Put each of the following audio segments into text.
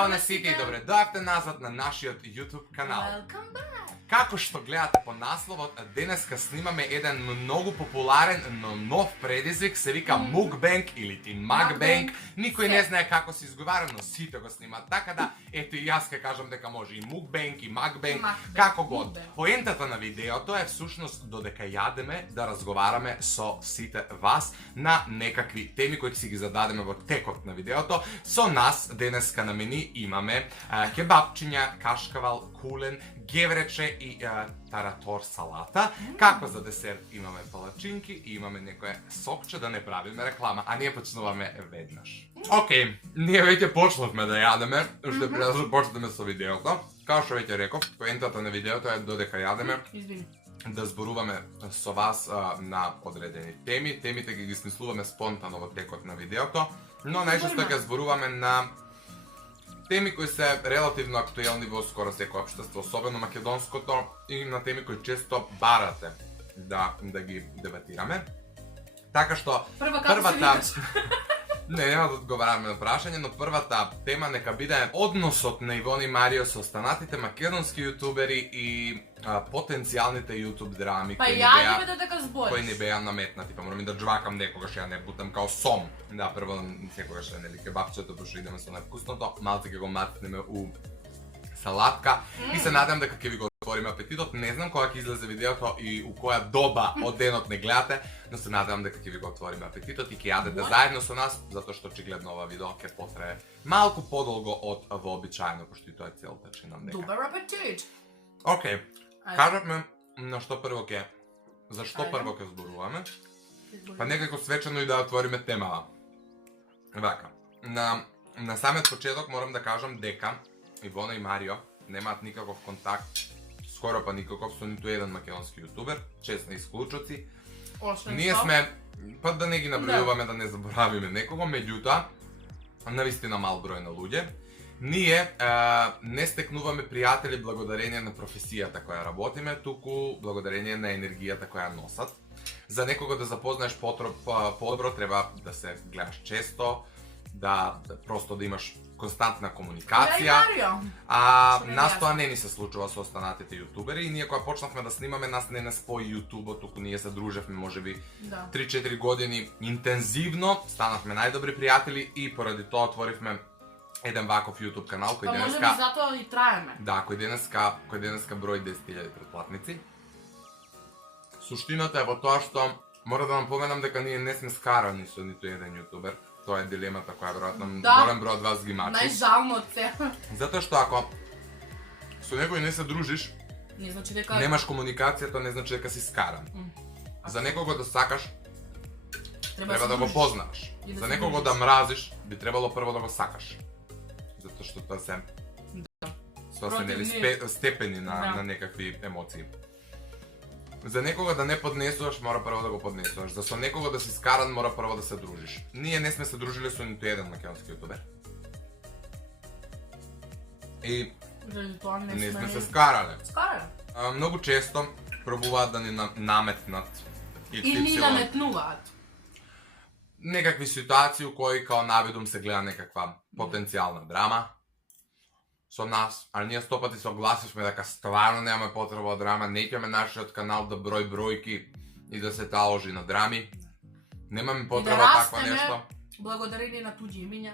Здрavo на сите и добре дојавте назад на нашиот YouTube канал. Welcome back! Како што гледате по насловот, денеска снимаме еден многу популарен, но нов предизвик, се вика Mukbang или ти Mukbang. Никој не знае како се изговара, но сите го снимаат. Така да, ето и јас ќе кажам дека може и Mukbang и Mukbang, како год. Поентата на видеото е всушност додека јадеме да разговараме со сите вас на некакви теми кои си ги зададеме во текот на видеото. Со нас денеска на мени имаме кебапчиња, кашкавал, кулен, геврече и таратор салата. Како за десерт имаме палачинки и имаме некое сокче, да не правиме реклама, а ние почнуваме веднаш. Океј, ние веќе почнавме да јадеме, уште пред да започнеме со видеото. Као што веќе реков, поентата на видеото е додека јадеме да зборуваме со вас на одредени теми. Темите ги смислуваме спонтано во текот на видеото, но најчесто ќе зборуваме на теми кои се релативно актуелни во скоро секој општество, особено македонското, и на теми кои често барате да ги дебатираме. Така што првата не, нема да одговараме на прашање, но првата тема нека биде односот на Ивона и Марио со останатите македонски јутубери и потенцијалните јутуб драми кои не беа наметнати. Па морам и да джвакам некогаш, ја не бутам као сом. Да, прво секогаш нели кебапчето, пошто идеме со највкусното, малце ќе го матнеме у салатка и се надам дека ќе ви го отвориме апетитот. Не знам кога ќе излезе видеото и у која доба од денот не гледате, но се надам дека ќе ви го отвориме апетитот и ќе јадете заедно со нас, затоа што очигледно ова видео ќе потрае малку подолго од вообичаено, пошто и тоа е целта, чинам дека. Добар апетит! Океј, кажавме на што прво ќе, за што прво ќе зборуваме, па некако свечено и да отвориме темава. Вака, на самиот почеток морам да кажам дека Ивона и Марио немаат никаков контакт, скоро па никаков, со ниту еден македонски јутубер, честни исклучоци. Ние сме, па да не ги набројуваме, да не заборавиме некого, меѓутоа, навистина мал број на луѓе, ние не стекнуваме пријатели благодарение на професијата која работиме, туку благодарение на енергијата која носат. За некого да запознаеш подобро треба да се гледаш често, просто да имаш константна комуникација, нас тоа не ни се случува со останатите јутубери и ние кога почнавме да снимаме, нас не спои јутубот, туку ние се дружевме можеби 3-4 години интензивно, станавме најдобри пријатели и поради тоа отворивме еден ваков YouTube канал кој денеска... Па можеби затоа и траеме. Да, кој денеска број 10.000 претплатници. Суштината е во тоа што мора да напоменам дека ние не сме скарани со ниту еден јутубер. Тоа е дилемата која веројатно голем број од вас ги мачи. Најжално од се. Затоа што ако со некој не се дружиш, не значи дека немаш комуникација, тоа не значи дека си скаран. За некого да сакаш, треба да го познаш. За некого да мразиш, би требало прво да го сакаш. Затоа што тоа се степени на некакви емоции. За некога да не поднесуваш, мора прво да го поднесуваш. За со некого да си скаран, мора прво да се дружиш. Ние не сме се дружили со ниту еден македонски јутубер. И не сме се скарале. Многу често пробуваат да ни наметнат и ни наметнуваат некакви ситуации у кои као навидум се гледа некаква потенцијална драма со нас, а ние 100 пати согласивме дека стварно немаме потреба од драма, не ќаме нашиот канал да број бројки и да се таложи на драми. Немаме потреба таква нешто. Благодарение на туѓи имиња.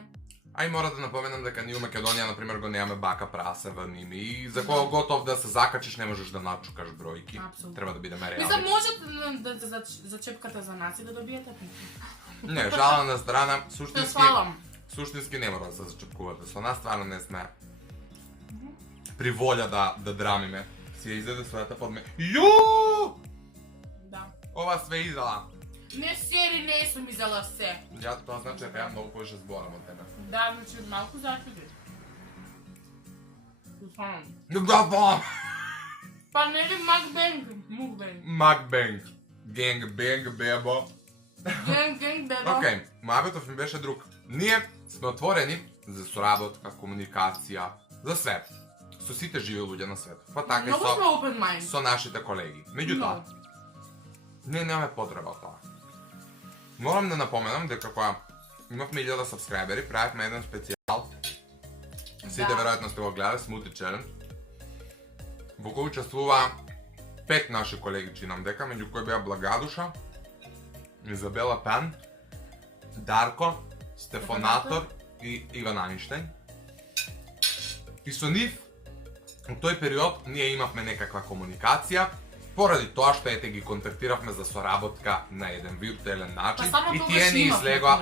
А и мора да напоменам дека ние у Македонија, например, го немаме бака прасе во ними и за кога готов да се закачиш не можеш да начукаш бројки. Треба да бидеме реални. Мислам, може да зачепкате за нас и да добиете пики. Не, жала на страна, суштински не мора да се зачепкувате со нас, стварно не сме при волја да драмиме. Си ја изеде својата подме. Ју! Да. Ова све изела. Не сери, не сум изела се. Ја тоа значи дека ја многу повеќе зборам од тебе. Да, значи малку зачуди. Да, па нели Mukbang? Mukbang. Gang бебо. Gang бебо. Океј, мојабетов ми беше друг. Ние сме отворени за соработка, комуникација, за све. Со сите живи луѓе на светот. Па така и со нашите колеги. Меѓутоа, ние немаме потреба од тоа. Морам да напоменам дека кога имавме 1000 сабскрајбери, правевме еден специјал Сите веројатно сте го гледале Smoothie Challenge, во кој учествува 5 наши колеги, чинам дека, меѓу кои беа Благадуша, Изабела Пан, Дарко, Стефонатор и Иван Айнштейн. И со нив, во тој период, ние имавме некаква комуникација, поради тоа што ете ги контактиравме за соработка на еден виртуелен начин и тие ни излегоа,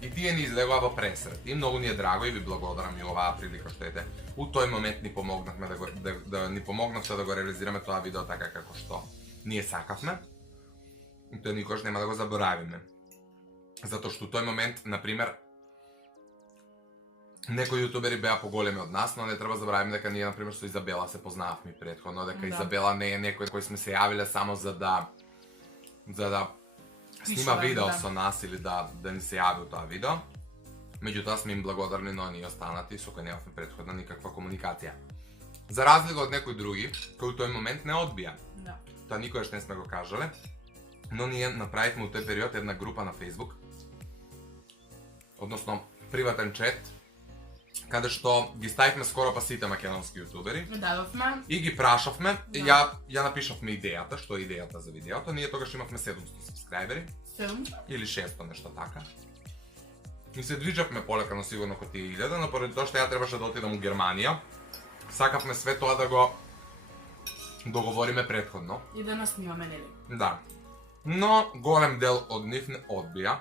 и тие ни излегоа во пресрет. И многу ни е драго и ви благодарам и оваа прилика што ете. У тој момент ни помогнавме да ни помогнавте да го реализираме тоа видео така како што ние сакавме. И тоа никош нема да го заборавиме. Затоа што у тој момент, например, некои јутубери беа поголеми од нас, но не треба забравиме дека ние, например, со Изабела се познававме претходно, дека Изабела не е некој кој сме се јавиле само за да снима видео со нас или да ни се јави тоа видео. Меѓутоа сме им благодарни на оние останати со кои немавме претходна никаква комуникација. За разлика од некои други, кои у тој момент не одбија. Да. Тоа никогаш не сме го кажале, но ние направивме у тој период една група на Facebook, односно приватен чет, каде што ги ставивме скоро па сите македонски јутубери. Дадовме. И ги прашавме, ја напишавме идејата, што е идејата за видеото. Ние тогаш имавме 700 сабскрајбери. 700? Или 600, нешто така. И се движавме полека, но сигурно кој тие 1000, но поради тоа што ја требаше да отидам у Германија, сакавме све тоа да го договориме претходно. И да нас снимаме, нели? Да. Но голем дел од нив не одбија.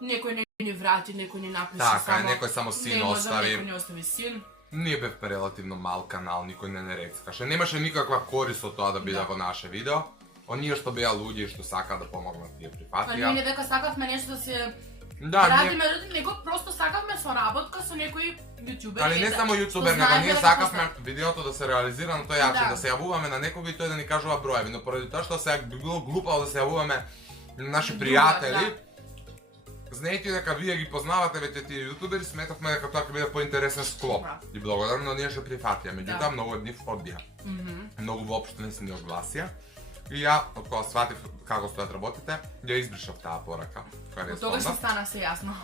Некој не ни врати, некој ни напише Така, само... некој само син не можам, остави. некој ни остави син. Ние бевме релативно мал канал, никој не рецкаше. Немаше никаква корист од тоа да биде во наше видео. Оние што беа луѓе што сакаа да помогнат, тие прифатија. Ние дека сакавме нешто да се Да, радиме, него просто сакавме соработка со некој јутубер. Али не само јутубер, него ние сакавме видеото да се реализира на тој начин, да се јавуваме на некој и тој да ни кажува броеви, но поради тоа што сега би било глупаво да се јавуваме на наши пријатели. Знаете дека вие ги познавате веќе тие јутубери, сметавме дека тоа ќе биде поинтересен склоп. И благодарно ние што прифатија, меѓутоа многу од нив одбија. Многу воопшто не се ни огласија. И ја, од кога сватив како стојат работите, ја избришав таа порака. Од тогаш ми стана се јасно.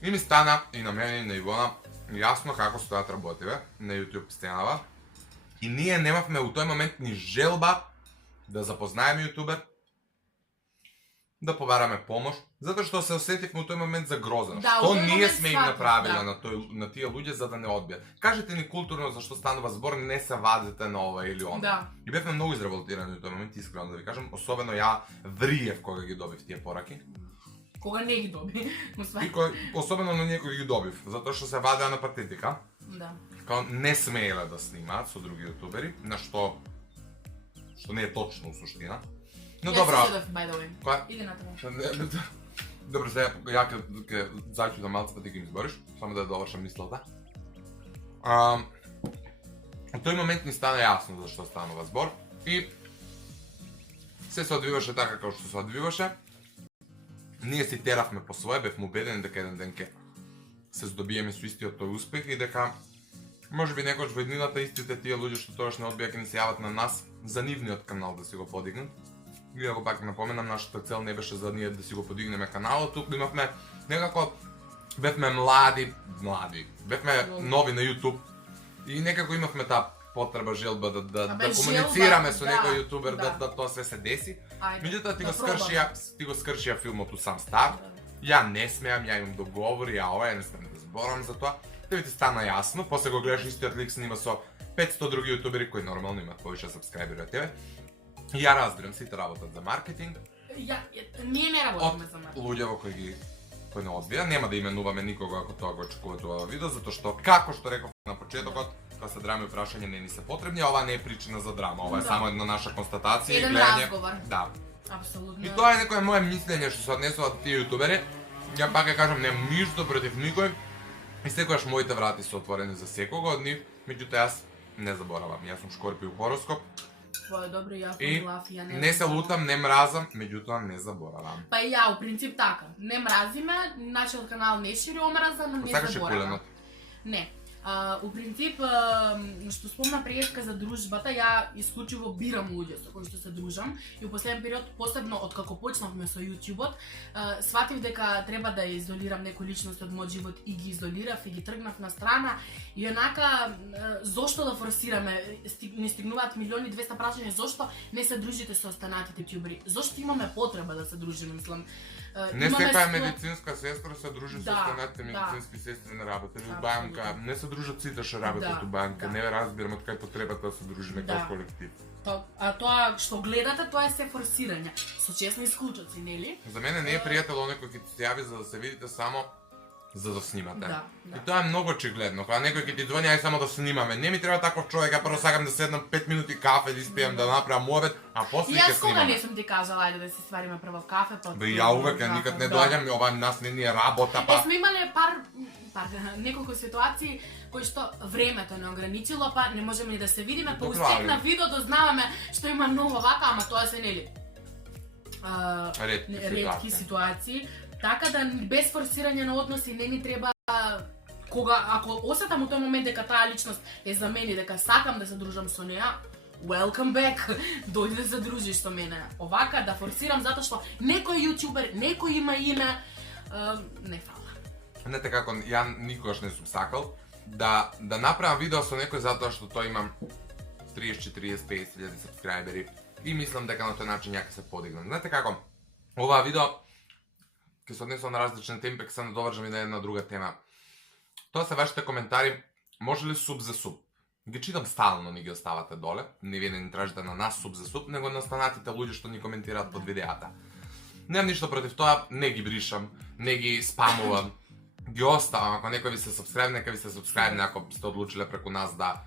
И ми стана и на мене и на Ивона јасно како стојат работиве на YouTube сценава. И ние немавме у тој момент ни желба да запознаеме јутубер, да побараме помош, затоа што се осетивме у тој момент загрозено. Да, што ние сме им направиле да. на тие луѓе за да не одбијат. Кажете ни културно зашто станува збор, не се вадите на ова или она. Да. И бевме многу изреволтирани у тој момент, искрено да ви кажам, особено ја вриев кога ги добив тие пораки. Кога не ги доби. И особено на некои ги добив, затоа што се вадеа на патетика. Да. Као не смееле да снимаат со други јутубери, на што не е точно у суштина. Но добро. Иди на тоа. Добро, сега ја ќе зачудам малце па ти ги избориш, само да ја довршам мислата. У тој момент ни стана јасно за што станува збор и се одвиваше така како што се одвиваше. Ние си теравме по свое, бевме убедени дека еден ден ќе се здобиеме со истиот тој успех и дека можеби некојаш во иднината истите тие луѓе што тогаш не одбија ќе ни се јават на нас за нивниот канал да си го подигнат. И ако пак напоменам, нашата цел не беше за ние да си го подигнеме каналот, туку имавме некако бевме млади, бевме нови на YouTube и некако имавме таа потреба, желба да комуницираме со некој јутубер, да тоа се деси. Меѓутоа ти го скршија филмот у сам старт. Ја не смеам, ја имам договори, ја ова, не смеам да зборам за тоа. Тебе ти стана јасно, после го гледаш истиот лик снима со 500 други јутубери кои нормално имаат повише сабскрајбери од тебе. И ја разбирам, сите работат за маркетинг. Ние не работиме за маркетинг. Луѓе во кои не одбија, нема да именуваме никого ако тоа го очекувате ова видео, затоа што како што реков на почетокот, кога се драми и прашање не ни се потребни, ова не е причина за драма, ова е само една наша констатација и гледање. Еден разговор. Да. Апсолутно. И тоа е некое мое мислење што се однесуваат тие јутубери. Ја пак ја кажам, немам ништо против никој. И секогаш моите врати се отворени за секого од нив, меѓутоа јас не заборавам. Јас сум Шкорпио хороскоп. Твое добро, јас И глав, ја не се лутам, не мразам, меѓутоа не заборавам. Па и ја, у принцип така. Не мразиме, нашиот канал не шири омраза, но не Сакаш заборавам. куленот? Не. У принцип, што спомна преска за дружбата, ја исклучиво бирам луѓе со кои што се дружам и у последен период, посебно од како почнавме со YouTube-от, сватив дека треба да изолирам некои личности од мојот живот и ги изолирав и ги тргнав на страна и онака зошто да форсираме, не стигнуваат 1.200.000 прашања зошто не се дружите со останатите ютубери, зошто имаме потреба да се дружиме, мислам. Не секоја медицинска сестра се дружи со останатите да. медицински сестри на работа, или банка, не се дружат сите што работат у банка, не разбирам од кај потребата да се дружиме како колектив. А тоа што гледате, тоа е се форсирање, со чесни исклучоци, нели? За мене не е пријателно некој ќе ти се јави за да се видите само за да снимате. Да. И тоа е многу очигледно, кога некој ќе ти звони ај само да снимаме. Не ми треба таков човек, ја прво сакам да седнам 5 минути кафе да испијам, да направам обед, а после ќе Јас кога снимаме. не сум ти кажала ајде да си свариме прво кафе, па. Бе ја увек ја никад не доаѓам, ова нас не ни е работа, па. Сме имале неколку ситуации кои што времето не ограничило, па не можеме ни да се видиме, па устек на видео дознаваме што има многу вака, ама тоа се нели ретки ситуации. Така да без форсирање на односи не ни треба ако осетам у тој момент дека таа личност е за мене, дека сакам да се дружам со неа, welcome back, дојди да се дружиш со мене. Овака да форсирам затоа што некој јутјубер, некој има име, не фала. Знаете како, ја никогаш не сум сакал да направам видео со некој затоа што тој има 30, 40, 50 000 сабскрајбери и мислам дека на тој начин ја ќе се подигнам. Знаете како, оваа видео ќе се однесува на различни теми, ќе се надовржам и на една друга тема. Тоа се вашите коментари, може ли суб за суб? Ги читам стално, не ги оставате доле, не вие не тражите на нас суб за суб, него на останатите луѓе што ни коментираат под видеата. Немам ништо против тоа, не ги бришам, не ги спамувам, ги оставам, ако некој ви се сабскрајб, нека ви се сабскрајбне ако сте одлучиле преку нас да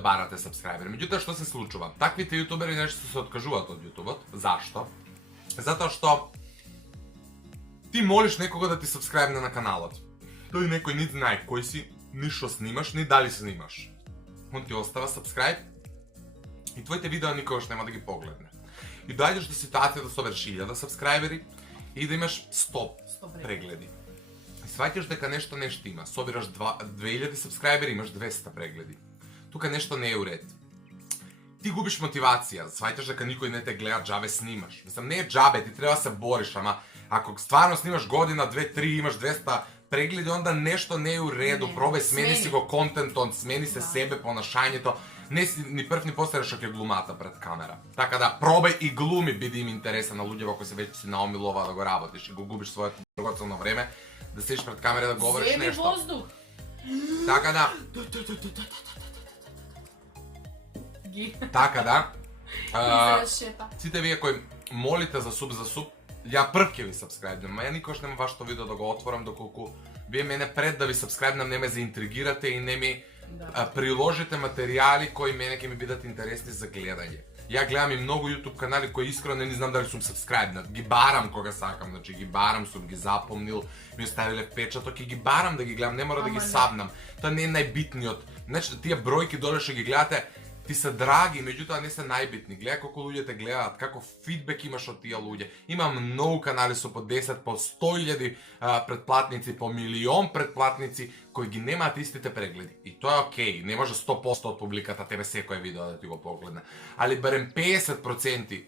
барате сабскрајбери. Меѓутоа што се случува? Таквите јутубери нешто се откажуваат од јутубот. Зашто? Затоа што ти молиш некога да ти сабскрајбне на каналот. Тој некој ни знае кој си, ни што снимаш, ни дали снимаш. Он ти остава сабскрајб и твоите видеа никогаш нема да ги погледне. И доаѓаш до ситуација да собереш 1000 сабскрајбери и да имаш 100 прегледи. И сваќаш дека нешто не штима. Собираш 2000 сабскрајбери, имаш 200 прегледи. Тука нешто не е уред. Ти губиш мотивација, сваќаш дека никој не те гледа, џабе снимаш. Мислам, не е џабе, ти треба да се бориш, ама ако стварно снимаш година, 2-3, имаш 200 прегледи, онда нешто не е уреду. Пробај, смени си го контентот, смени се себе, понашањето. Не си ни прв ни после што ќе глумата пред камера. Така да пробај и глуми, биди им интересен на луѓе кои се веќе си наомилува да го работиш и го губиш своето драгоценно време да седиш пред камера да говориш нешто. Земи воздух. Така да. Така да. Сите вие кои молите за суб, ја прв ќе ви сабскрајбнем, ма ја никош нема вашето видео да го отворам доколку вие мене пред да ви сабскрајбнем не ме заинтригирате и не ми приложите материјали кои мене ќе ми бидат интересни за гледање. Ја гледам и многу YouTube канали кои искрено не знам дали сум сабскрајбнат. Ги барам кога сакам, значи ги барам, сум ги запомнил, ми оставиле впечаток и ги барам да ги гледам, не мора да ги сабнам. Тоа не е најбитниот. Значи тие бројки доле што ги гледате ти се драги, меѓутоа не се најбитни. Гледај колку луѓе те гледаат, како фидбек имаш од тие луѓе. Има многу канали со по 10, по 100.000 претплатници, по 1.000.000 претплатници кои ги немаат истите прегледи. И тоа е окей, не може 100% од публиката тебе секој видео да ти го погледне, али барем 50%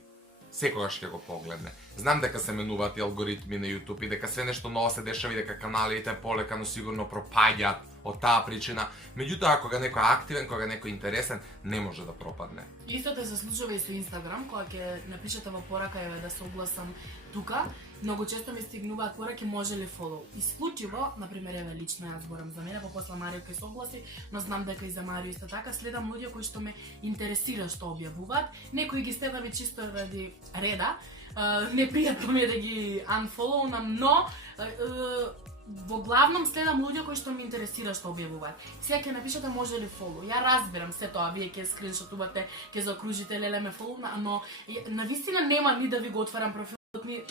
секогаш ќе го погледне. Знам дека се менуваат и алгоритми на YouTube и дека све нешто ново се дешава и дека каналите полека но сигурно пропаѓаат од таа причина. Меѓутоа, кога некој е активен, кога некој е интересен, не може да пропадне. Истото се случува и со Instagram, кога ќе напишете во порака еве да се огласам тука, многу често ми стигнуваат пораки може ли фолоу. Исклучиво, например, еве лично јас зборам за мене, после Марио ќе се огласи, но знам дека и за Марио исто така следам луѓе кои што ме интересира што објавуваат. Некои ги следам и чисто ради реда. Непријатно ми е да ги unfollowнам, но во главном следам луѓе кои што ме интересира што објавуваат. Сега ќе напишете може ли фолоу. Ја разбирам се тоа, вие ќе скриншотувате, ќе заокружите леле ме фолоу, но навистина нема ни да ви го отварам профилот ни.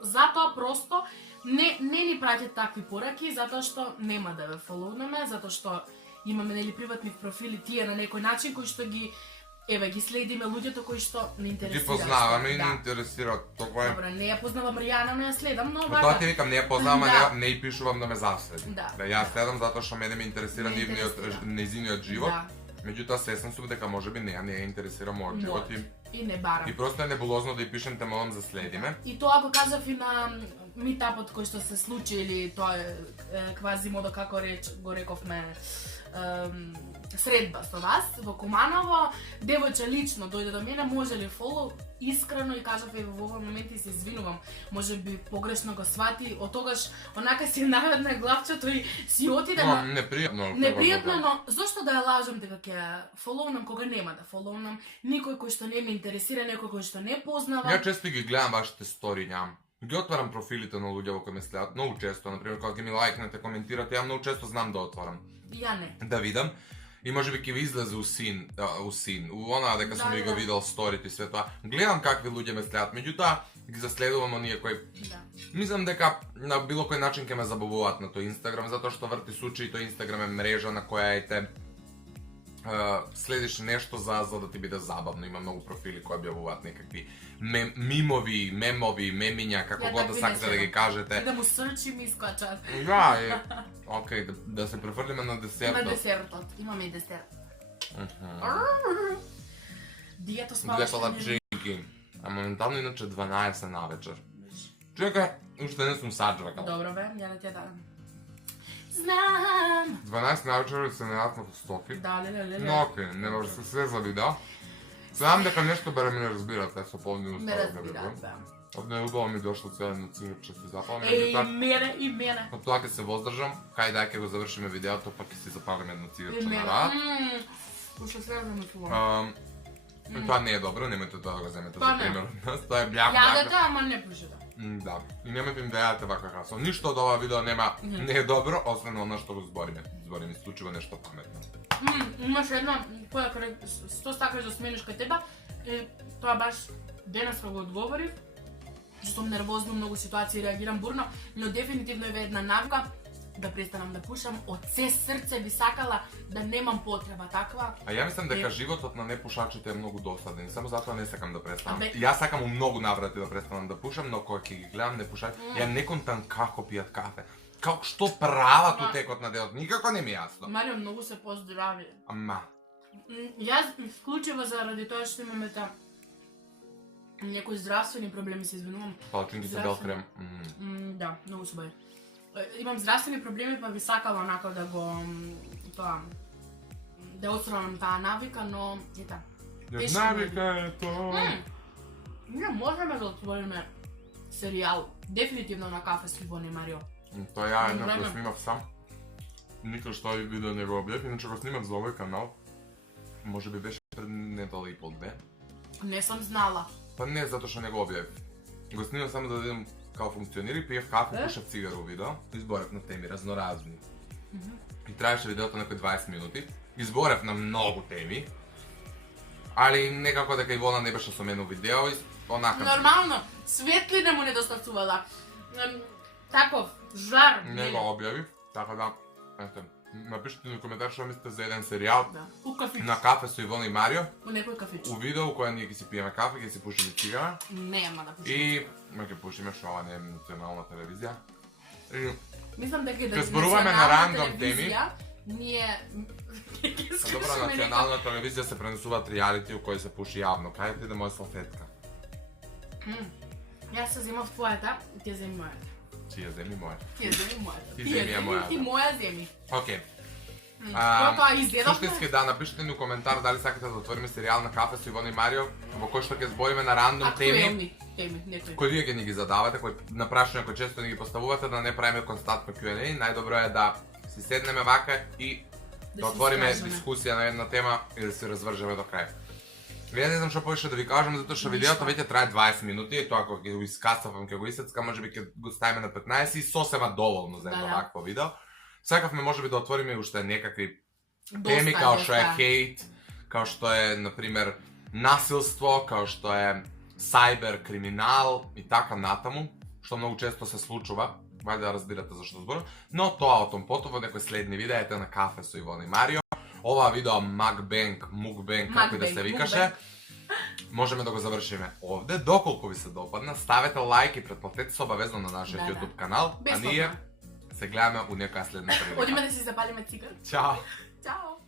Затоа просто не ни пратите такви пораки, затоа што нема да ве фолоунеме, затоа што имаме нели приватни профили тие на некој начин кои што ги еве ги следиме луѓето кои што не Ги интересираат. познаваме и не интересира тоа е. Добро, не ја познавам Ријана, не ја следам, но Тоа ти викам, не ја познавам, Да. не ја пишувам да ме заследи. Да. Јас следам затоа што мене ме интересира Не интересира. незиниот живот. Да. Меѓутоа свесен сум дека можеби не ја интересира мојот живот И не барам. и просто е небулозно да ја пишем те молам за следиме. И тоа го кажав и на митапот кој што се случи, или тоа е квазимодо, како го рековме, средба со вас во Куманово. Девојче лично дојде до мене, може ли фолоу, искрено и кажав во овој момент и се извинувам, може би погрешно го свати, од тогаш онака си наведна главчето и си отиде, Но но непријатно. непријатно, но зошто да ја лажам дека ќе фолоунам кога нема да фолоунам никој кој што не ме интересира, некој кој што не познава. Ја често ги гледам вашите сториња. Ги отварам профилите на луѓе кои ме следат многу често, например кога ги ми лајкнете, коментирате, ја многу често знам да отворам. Ја не. Да видам. И може би ќе ви излезе у онаа дека сум ви го видел сторите и све тоа. Гледам какви луѓе ме следат, меѓутоа ги заследувам оние кои Да. мислам дека на било кој начин ќе ме забавуваат на тој Инстаграм, затоа што врти случаи тој Инстаграм е мрежа на која ете следиш нешто за да ти биде забавно. Има многу профили кои објавуваат некакви мимови, мемови, мемиња, како Ја god да такви сакате да нешто. ги кажете. И да му срчи ми искачат. Да, окей, да се префрлиме на На десертот. десертот. Имаме и десерт. Диета Две смалаш. палачинки. А моментално иначе 12 на вечер. Чекај, уште не сум саджвакал. Добро бе, ја да ти ја дадам. Знам. 12 на вечер се најатно во стоки. Да, леле. Но окей, не може се све за видео. Знам дека нешто бере ме не разбирате со полни Не разбираат, да. Од неудобно ми дошло цело едно цигарче се запалам. И мене, и мене. Од тоа ќе се воздржам, кај да ќе го завршиме видеото, па ќе си запалиме едно И цигарче на мене. рад. Уште сега да ме чувам. Тоа не е добро, немојте тоа да го земете Тоа за не. пример од нас. Тоа е бљак. Јадете, ама не пушите. Да. И немојте им да јадете вака каса. Ништо од ова видео не е добро, освен она што го збориме. Збориме исклучиво нешто паметно. Имаш една која кај што сакаш да смениш кај тебе, и тоа баш денес го одговори. Што сум нервозно, многу ситуации реагирам бурно, но дефинитивно е една навика да престанам да пушам. Од се срце би сакала да немам потреба таква. А ја мислам дека животот на непушачите е многу досаден и само затоа не сакам да престанам. Абе- Јас сакам у многу наврати да престанам да пушам, но кога ќе ги гледам непушачи, ја не контам како пијат кафе. Како што прават у текот на денот, никако не ми е јасно. Марио многу се поздрави. Ама, Јас исклучиво заради тоа што имаме некои здравствени проблеми, се извинувам. палачинки со бел крем. Да, многу се бај. Имам здравствени проблеми, па би сакала онака да го тоа да отстранам таа навика, но ета. Тешко Навика е тоа. Ние можеме да отвориме серијал, дефинитивно на кафе с Ивоне Марио. Тоа ја Време. еднакво снимав сам. Никош што и видео не го објав, иначе го снимав за овој канал. Може би беше пред недела и пол две. Не сум знала. Па не, затоа што не го објавив. Го снимав само да видам како функционира и пиев кафе, пушав цигара у видео. Изборев на теми разноразни. И траеше видеото некои 20 минути. Изборев на многу теми. Али некако дека Ивона не беше со мене у видео и онака. Нормално, светлина му недостатувала. Таков, жар. Не го објавив, така да, ете, напишете на коментар што мислите за еден серијал Да. У кафич. на кафе со Ивона и Марио. У некој кафич. У видео у која ние ќе си пиеме кафе, ќе си пушиме цигара Нема да пушим. и ќе пушиме што ова не е национална телевизија. И Мислам дека и да Ке зборуваме на рандом теми. Ние па добро, на национална телевизија се пренесуваат реалити у кои се пуши јавно. Кај ти да моја салфетка? Јас се земав твојата и ти земи мојата. Ти ја земи моја. Ти ја земи мојата. Ти земи ја мојата. Ти моја земи. Окей. Тоа изедовме. Суштински да, напишете ни у коментар дали сакате да отвориме серијал на кафе со Ивона и Марио, во кој што ќе збориме на рандом теми. Актуелни теми, некои. Кои вие ќе ни ги задавате, кои на прашања кои често ни ги поставувате, да не правиме константно Q&A, најдобро е да си седнеме вака и да се отвориме искажеме. дискусија на една тема и да се развржеме до крај. Ја не знам што повеќе да ви кажам, затоа што видеото веќе трае 20 минути и тоа кога ќе го искасавам, ќе го исецкам, можеби ќе го ставиме на 15 и сосема доволно за едно Да. вакво видео. Сакавме можеби да отвориме уште некакви Доста, теми као што е доста. хейт, као што е, например, насилство, као што е сайбер криминал и така натаму, што многу често се случува, вајде да разбирате зашто зборам, но тоа о том потоа во некои следни видеа ете на кафе со Ивона и Марио, оваа видео мукбенг, како и да се викаше, можеме да го завршиме овде. Доколку ви се допадна, ставете лайк и претплатете се обавезно на нашиот YouTube канал, а ние се гледаме у некоја следна прилика. Одиме да си запалиме цигар. Чао! Чао!